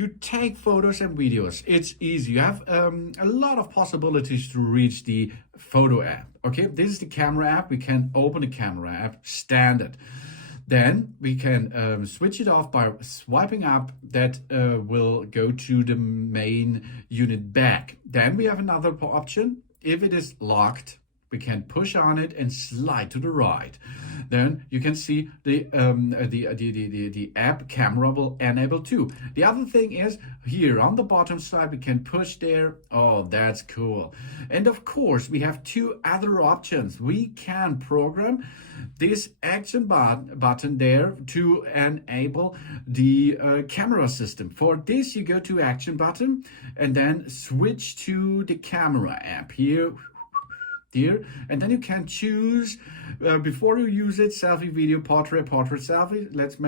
to take photos and videos. It's easy. You have a lot of possibilities to reach the photo app. Okay, this is the camera app. We can open the camera app, standard. Then we can switch it off by swiping up. That will go to the main unit back. Then we have another option. If it is locked, we can push on it and slide to the right. Then you can see the app camera will enable too. The other thing is here on the bottom side, we can push there. Oh, that's cool. And of course, we have two other options. We can program this action button there to enable the camera system. For this, you go to action button and then switch to the camera app here. And then you can choose before you use it, selfie, video, portrait, selfie. Let's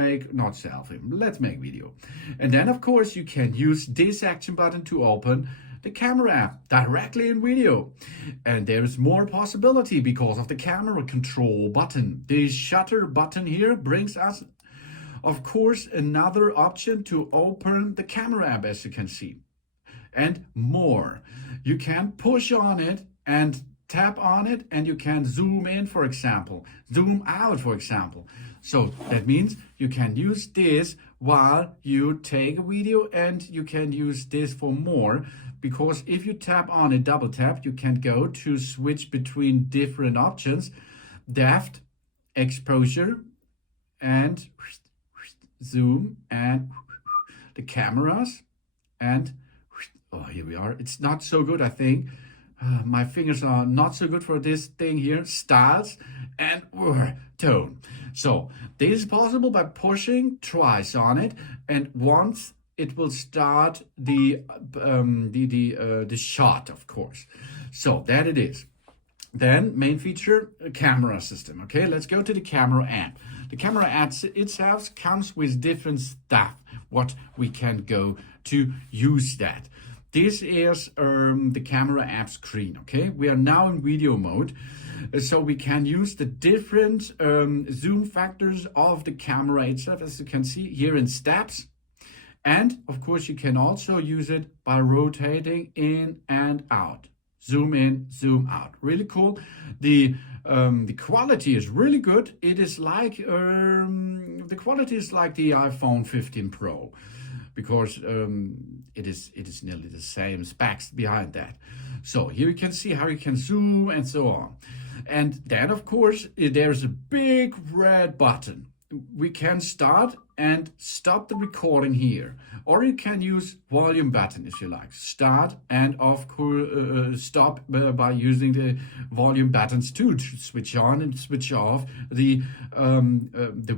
make video. And then of course you can use this action button to open the camera app directly in video. And there's more possibility because of the camera control button. The shutter button here brings us, of course, another option to open the camera app, as you can see, and more. You can push on it and tap on it, and you can zoom in, for example, zoom out, for example. So that means you can use this while you take a video, and you can use this for more, because if you tap on it, double tap, you can go to switch between different options, depth, exposure, and zoom, and the cameras, and oh, here we are. It's not so good, I think. My fingers are not so good for this thing here. Styles and tone. So this is possible by pushing twice on it, and once it will start the shot, of course. So that it is. Then main feature, camera system. Okay, let's go to the camera app. The camera app itself comes with different stuff, what we can go to use that. This is the camera app screen, okay? We are now in video mode, so we can use the different zoom factors of the camera itself, as you can see here in steps. And of course, you can also use it by rotating in and out. Zoom in, zoom out. Really cool. The quality is really good. It is like the quality is like the iPhone 15 Pro, because it is nearly the same specs behind that. So here you can see how you can zoom and so on. And then of course there's a big red button. We can start and stop the recording here, or you can use volume button if you like. Start and of course stop by using the volume buttons too, to switch on and switch off the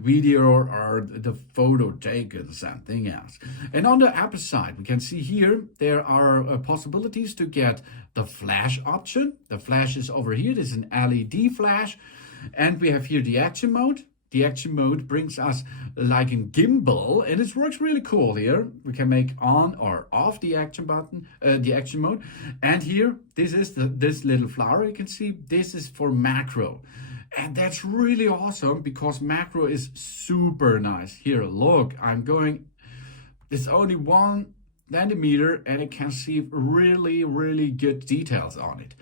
video or the photo taken, something else. And on the upper side, we can see here there are possibilities to get the flash option. The flash is over here. This is an LED flash, and we have here the action mode. The action mode brings us like a gimbal, and it works really cool here. We can make on or off the action button, the action mode. And here, this is this little flower. You can see this is for macro. And that's really awesome because macro is super nice. Here, look, it's only 1 centimeter, and it can see really, really good details on it.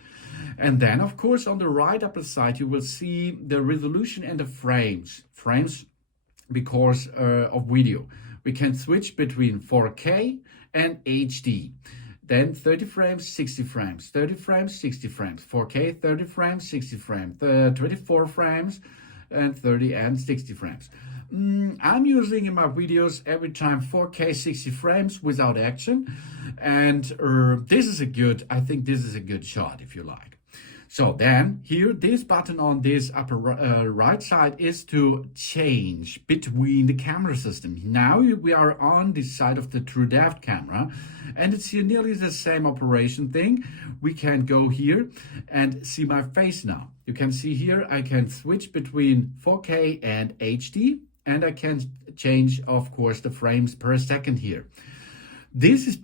And then, of course, on the right upper side, you will see the resolution and the frames because of video. We can switch between 4K and HD. Then 30 frames, 60 frames, 30 frames, 60 frames, 4K, 30 frames, 60 frames, 24 frames, and 30 and 60 frames. I'm using in my videos every time 4K 60 frames without action, and I think this is a good shot if you like. So then here, this button on this upper right side is to change between the camera system. Now we are on the side of the TrueDepth camera, and it's here nearly the same operation thing. We can go here and see my face now. You can see here I can switch between 4K and HD, and I can change, of course, the frames per second here. This is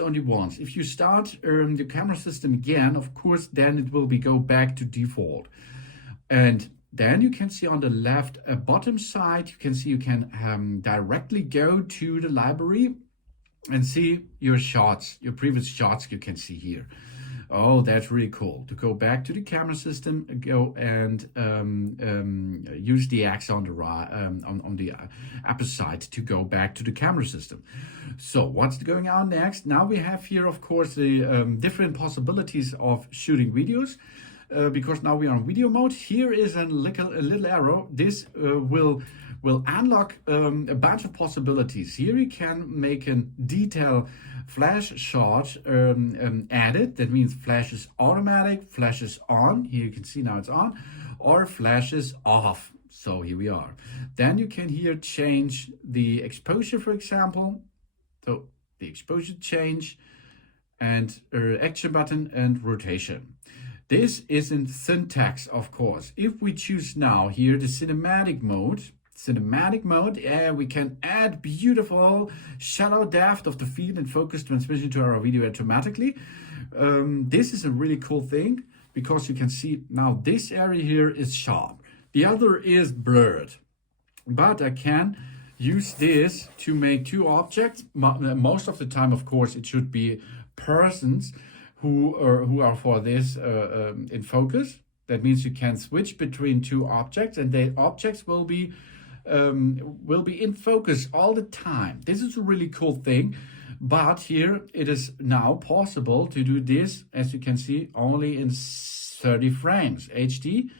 only once. If you start the camera system again, of course, then it will go back to default. And then you can see on the left bottom side, you can directly go to the library and see your shots, your previous shots you can see here. Oh, that's really cool. To go back to the camera system, go and use the X on the right, on the upper side to go back to the camera system. So what's going on next? Now we have here, of course, the different possibilities of shooting videos. Because now we are in video mode. Here is a little arrow. This will unlock a bunch of possibilities. Here you can make a detail flash shot added. That means flash is automatic, flash is on. Here you can see now it's on, or flash is off. So here we are. Then you can here change the exposure, for example. So the exposure change and action button and rotation. This is in syntax, of course. If we choose now here the cinematic mode, we can add beautiful shallow depth of the field and focus transmission to our video automatically. This is a really cool thing because you can see now this area here is sharp. The other is blurred. But I can use this to make two objects. Most of the time, of course, it should be persons who are for this in focus. That means you can switch between two objects, and the objects will be in focus all the time. This is a really cool thing, but here it is now possible to do this, as you can see, only in 30 frames HD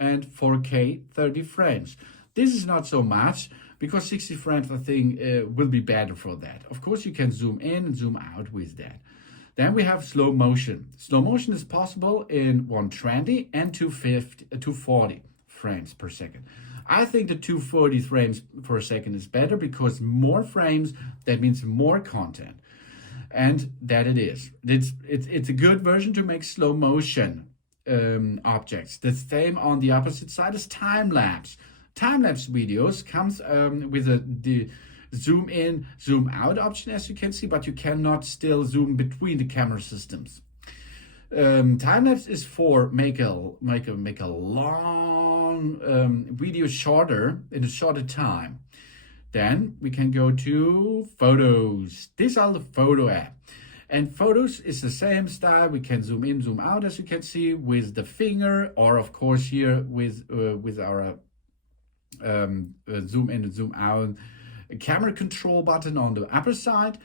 and 4K 30 frames. This is not so much because 60 frames I think will be better for that. Of course, you can zoom in and zoom out with that. Then we have slow motion. Slow motion is possible in 120 and 240 frames per second. I think the 240 frames per second is better because more frames, that means more content. And that it is. It's a good version to make slow motion objects. The same on the opposite side is time-lapse. Time-lapse videos comes with the zoom in, zoom out option, as you can see, but you cannot still zoom between the camera systems. Time-lapse is for make a long video shorter in a shorter time. Then we can go to photos. These are the photo app. And photos is the same style. We can zoom in, zoom out, as you can see, with the finger, or of course here with our zoom in and zoom out camera control button on the upper side.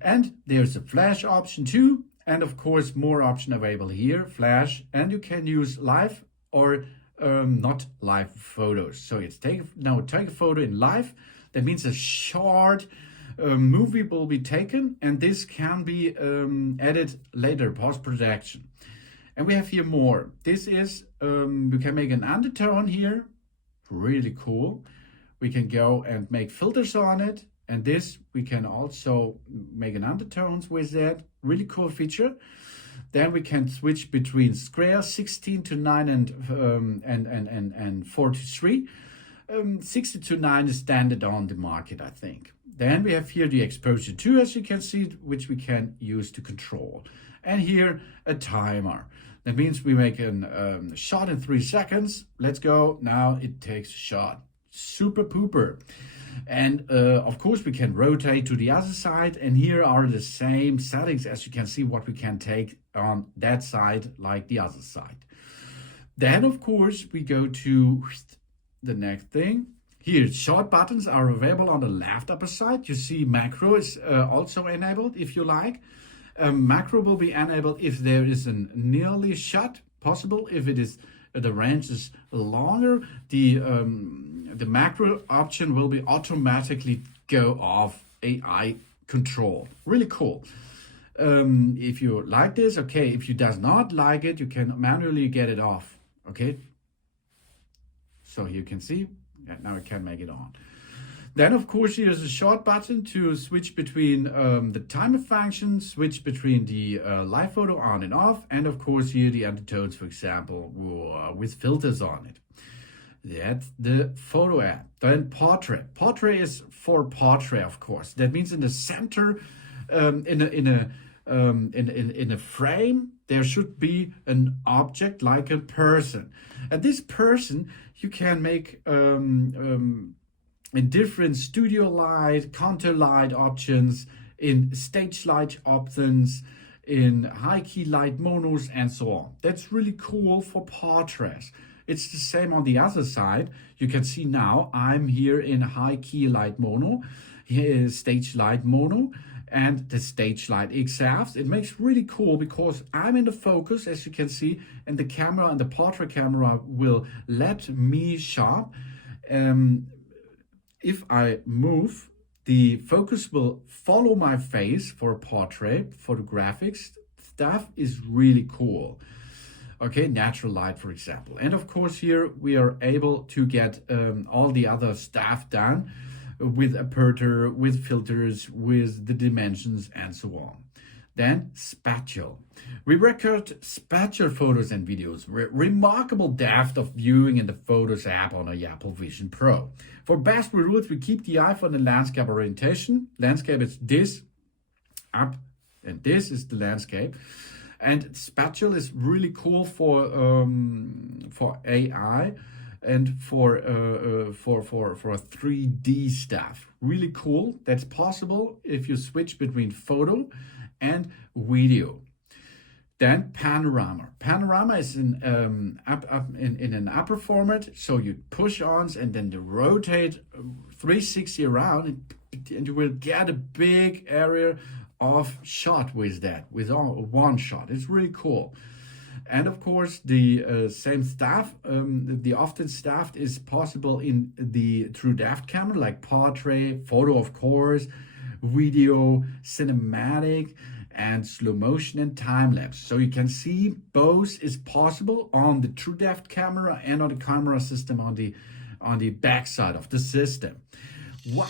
And there's a flash option too, and of course more option available here, flash, and you can use live or not live photos. So it's take a photo in live. That means a short movie will be taken, and this can be added later, post-production. And we have here more. This is we can make an undertone here, really cool. We can go and make filters on it, and this we can also make an undertones with that. Really cool feature. Then we can switch between square 16 to 9 and 43. 60 to 9 is standard on the market, I think. Then we have here the exposure 2, as you can see, which we can use to control. And here a timer. That means we make a shot in 3 seconds. Let's go. Now it takes a shot. Super pooper. And of course we can rotate to the other side, and here are the same settings, as you can see, what we can take on that side like the other side. Then of course we go to the next thing. Here, short buttons are available on the left upper side. You see macro is also enabled if you like. Macro will be enabled if there is a nearly shot possible. If it is the range is longer, the macro option will be automatically go off, AI control. Really cool. If you like this, okay. If you does not like it, you can manually get it off. Okay. So you can see, yeah, now I can make it on. Then, of course, here's a short button to switch between the timer function, switch between the live photo on and off, and of course here the undertones, for example, with filters on it. That's the photo app. Then portrait. Portrait is for portrait, of course. That means in the center, in a frame, there should be an object like a person, and this person you can make in different studio light, counter light options in stage light options, in high key light monos, and so on. That's really cool for portraits. It's the same on the other side. You can see now I'm here in high key light mono, here is stage light mono, and the stage light XFs. It makes really cool because I'm in the focus, as you can see, and the camera and the portrait camera will let me sharp. If I move, the focus will follow my face for a portrait. Photographics stuff is really cool. Okay, natural light, for example. And of course, here we are able to get all the other stuff done with aperture, with filters, with the dimensions, and so on. Then Spatial. We record spatial photos and videos, remarkable depth of viewing in the Photos app on a Apple Vision Pro. For best results, we keep the iPhone in landscape orientation. Landscape is this up, and this is the landscape. And Spatial is really cool for AI and for 3D stuff. Really cool. That's possible if you switch between photo and video. Then panorama. Panorama is in an upper format, so you push on and then you rotate 360 around, and you will get a big area of shot with that, with one shot. It's really cool. And of course, the same stuff, the often stuff is possible in the TrueDepth Camera, like portrait, photo, of course, video, cinematic, and slow motion and time lapse. So you can see both is possible on the TrueDepth Camera and on the camera system on the back side of the system. Wow.